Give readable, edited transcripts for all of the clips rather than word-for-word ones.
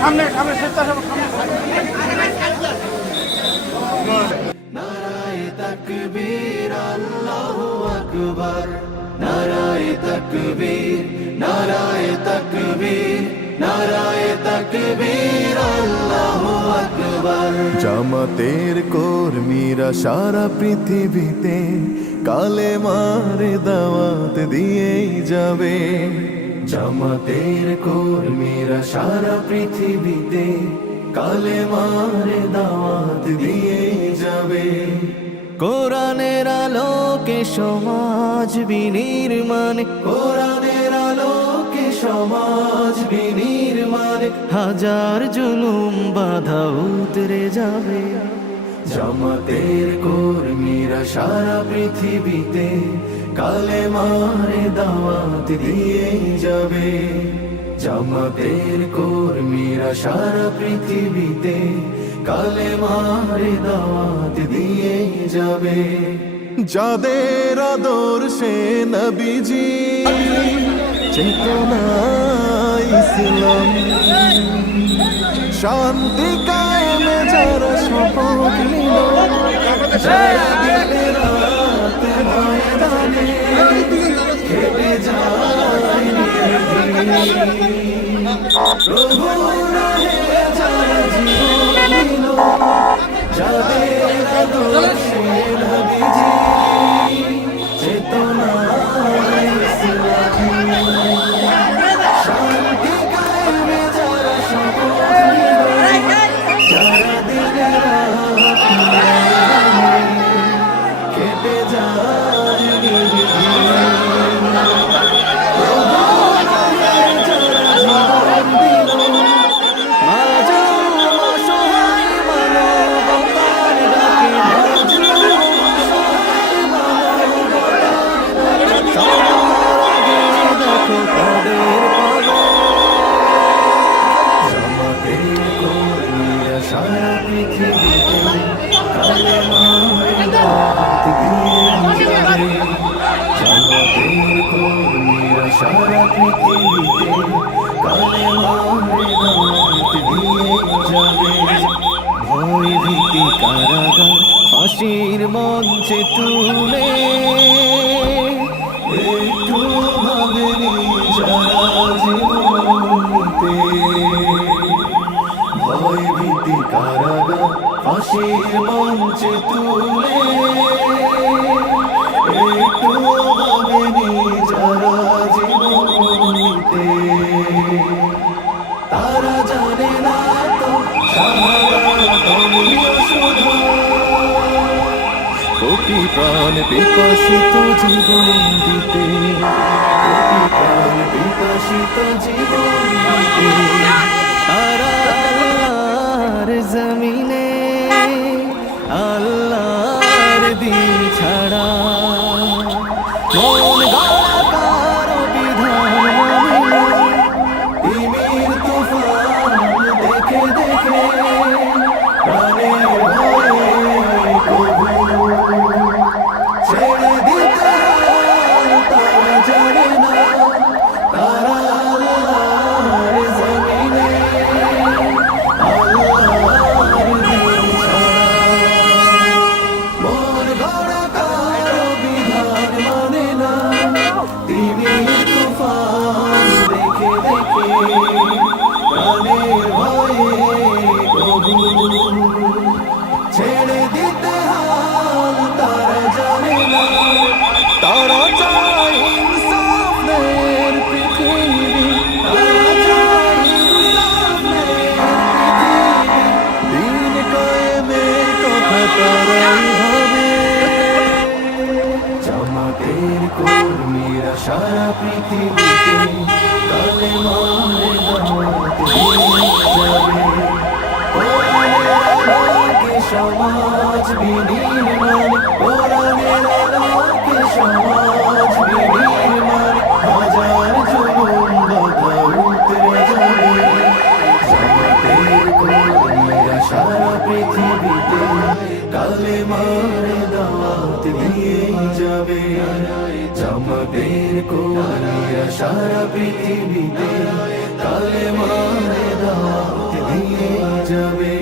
সামনে সামনে স্বেচ্ছাসেবক নারায়ে তাকবীর আল্লাহু আকবার নারায়ে তাকবীর নারায়ে তাকবীর নারায়ে তাকবীর আল্লাহু আকবার। জামাতের কর্মীরা সারা পৃথিবীতে কালেমার দাওয়াত দিয়েই যাবে। জামাতের কর্মীরা সারা পৃথিবীতে কালেমার দাওয়াত দিয়েই যাবে। কোরআনের আলোকে সমাজ বিনির্মাণ, কোরআনের আলোকে সমাজ বিনির্মাণ, হাজার জুলুম বাধা উতরে যাবে। জামাতের কর্মীরা সারা পৃথিবীতে কালেমার দাওয়াত দিয়েই যাবে। জামাতের কর্মীরা সারা পৃথিবীতে কালেমার দাওয়াত দিয়েই যাবে। যাদের আদর্শে নবীজি চেতনা ইসলাম, শান্তি কায়েমে যারা শপথ নিল, যারা দিনের রাত ময়দানে খেটে যায় প্রভু রাহে যারা জীবন দিল, যাদের আদর্শে নবীজি চেতনা ইসলাম, শান্তি কায়েমে যারা শপথ নিল, যারা দিনের রাত ময়দানে খেটে যায় সারা পৃথিবীতে কালেমার দাওয়াত দিয়েই যাবে। জামাতের কর্মীরা সারা পৃথিবীতে কালেমার দাওয়াত দিয়েই যাবে। ভয় ভীতি কারাগার ফাঁসির মঞ্চে তুলে একটু ভাবেনি যারা জীবনীতে। ভয় ভীতি কারাগার ফাঁসির মঞ্চে তুলে একটু ভাবেনি যারা জীবনীতে। তারা জানে না তো শাহাদাত শুধু কোটি প্রাণ বিকশিত জীবন দিতে, কোটি প্রাণ বিকশিত জীবন দিতে। তারা আল্লাহর জমিনে আল্লাহর দিন ছাড়া মন গড়া কারো বিধান মানে না। তিমির তুফান দেখে দেখে প্রাণের ভয়ে কবু ছেড়ে দিতে হয় তারা জানে না। তারা আল্লাহর জমিনে আল্লাহর দিন ছাড়া মন গড়া কারো বিধান মানে না। তিমির তুফান দেখে দেখে প্রাণের ভয়ে কবু ছেড়ে দিতে হাল তারা জানে না। তারা চায় ইনসাফের পৃথিবী, তারা চায় ইনসাফের পৃথিবী, দিন কায়েমের কথা তারাই ভাবে। জামাতের কর্মীরা সারা পৃথিবীতে কালেমার দাওয়াত দিয়েই যাবে। কোরআনের আলোকে সমাজ বিনির্মাণ, কোরআনের আলোকে সমাজ বিনির্মাণ, হাজার কর্মীরা সারা পৃথিবীতে কালেমার দাওয়াত দিয়ে যাবে,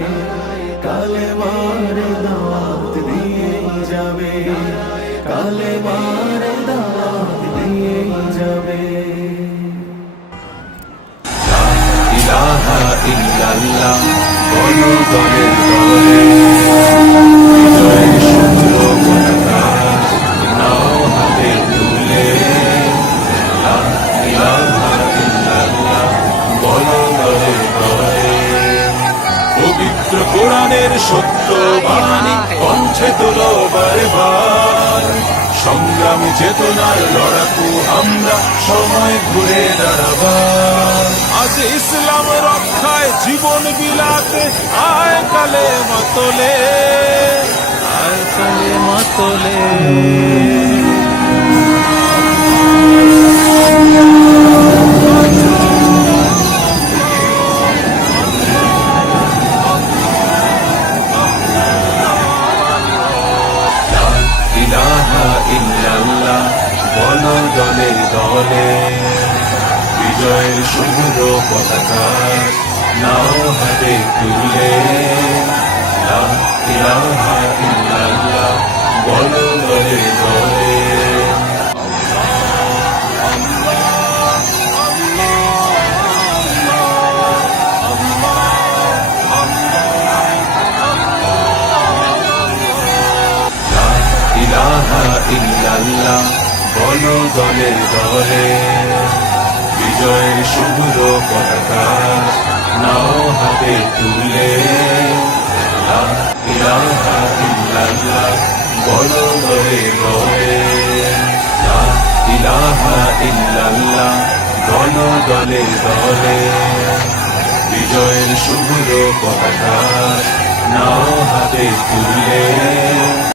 কালেমার দাওয়াত দিয়ে যাবে, কালেমার দাওয়াত দিয়ে যাবে। লা ইলাহা ইল্লাল্লাহ বলো দলে দলে, বিজয়ের সূত্র পতাকা নাও হাতে তুলে। লা ইলাহা ইল্লাল্লাহ বলো দলে দলে, পবিত্র কোরআনের সত্য বাণী কণ্ঠে তোলো বারবার। সংগ্রামী চেতনার লড়াকু আমরা, সময় ঘুরে দাঁড়াবার। আজ ইসলাম রক্ষায় জীবন বিলাতে আয় কালেমা তোলে, আয় কালেমা তোলে। লা ইলাহা ইল্লাল্লাহ বলো দলে দলে, বিজয়ের শুভ্র পতাকা নাও হাতে তুলে। লা ইলাহা ইল্লাল্লাহ বলো দলে দলে। লা ইলাহা ইল্লাল্লাহ বলো দলে দলে, বিজয়ের শুভ্র পতাকা নাও হাতে তুলে। লা ইলাহা ইল্লাল্লাহ বলো দলে দলে, লা ইলাহা ইল্লাল্লাহ বলো দলে দলে, বিজয়ের শুভ্র পতাকা নাও হাতে তুলে।